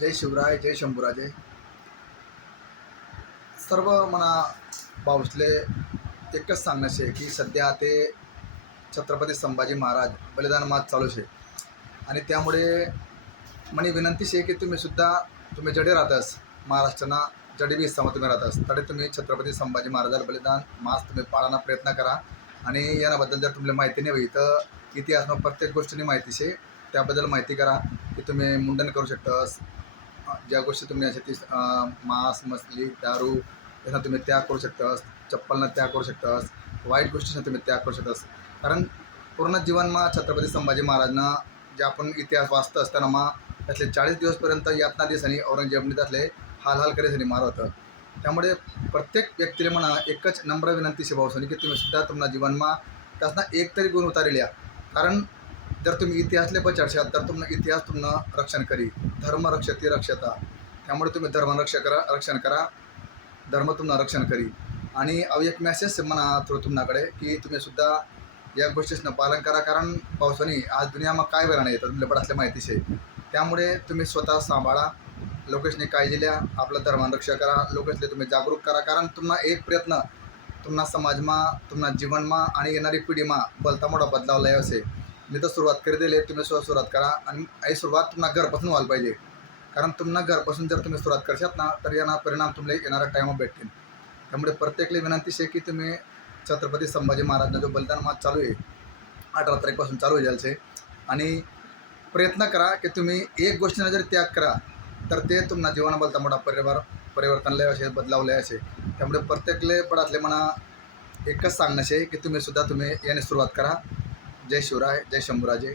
जय शिवराय, जय शंभूराजे. सर्व मना पावसले एकच सांगण्याचे की सध्या ते छत्रपती संभाजी महाराज बलिदान मात चालू आहे. आणि त्यामुळे मनी विनंती शे की तुम्ही जडे राहतास महाराष्ट्राना जडे बी हिस्सामा तुम्ही राहतास तडे तुम्ही छत्रपती संभाजी महाराजाला बलिदान मास तुम्ही पाळाना प्रयत्न करा. आणि याबद्दल जर तुम्हाला माहिती नाही होई तर इतिहासમાં प्रत्येक गोष्टीने माहिती शे त्याबद्दल माहिती करा की तुम्ही मुंडन करू शकतास. ज्या गोष्टी तुम्ही अशा ती मांस मछली दारू यांना तुम्ही त्याग करू शकतास, चप्पलना त्याग करू शकतास, वाईट गोष्टींना तुम्ही त्याग करू शकतास. कारण पूर्ण जीवनमा छत्रपती संभाजी महाराजना जे आपण इतिहास वाचता असताना त्यातले 40 दिवसपर्यंत यातना दिवसांनी औरंगजेबने त्यातले हाल करेसाठी मार होतं. त्यामुळे प्रत्येक व्यक्तीला म्हणा एकच नम्र विनंती शे भाऊसानी की तुम्ही सुद्धा तुमच्या जीवनमा त्यासना एक तरी गुण उतारी लिया. कारण जर तुम्ही इतिहासले बचाडशाल तर तुम्हाला इतिहास तुम्हाला रक्षण करी. धर्म रक्षती रक्षता. त्यामुळे तुम्ही रक्षण करा. धर्म तुम्हाला रक्षण करी. आणि एक मेसेज म्हणा थोडं तुमच्याकडे की तुम्ही सुद्धा या गोष्टीचं पालन करा. कारण पावसाने आज दुनियामा काय वेळा नाही येतं तुमच्या असल्या माहितीशे. त्यामुळे तुम्ही स्वतः सांभाळा, लोकेशने काळजी लिया, आपला धर्मान रक्षा करा, लोकेशले तुम्ही जागरूक करा. कारण तुम्हाला एक प्रयत्न तुम्हाला समाजमा तुम्हाला जीवनमा आणि येणारी पिढीमा भलता मोठा बदलाव लय असे. मी तर सुरुवात करी दिली, तुम्ही सुरुवात करा. आणि ही सुरुवात तुम्हाला घरपासून व्हायला पाहिजे. कारण तुम्हाला घरपासून जर तुम्ही सुरुवात करशात ना तर याना परिणाम तुम्हाला येणाऱ्या टाईमवर भेटतील. त्यामुळे प्रत्येकले विनंती शे की तुम्ही छत्रपती संभाजी महाराजांना जो बलिदान मात चालू आहे 18 तारीखपासून चालू आहे जायचे. आणि प्रयत्न करा की तुम्ही एक गोष्टीनं जर त्याग करा तर ते तुमच्या जीवना बोलता मोठा परिवर्तन लय असे बदलाव लय असे. त्यामुळे प्रत्येकले पडातले म्हणा एकच सांगणं शे की तुम्ही सुद्धा याने सुरुवात करा. जय शिवराय, जय शंभूराजे.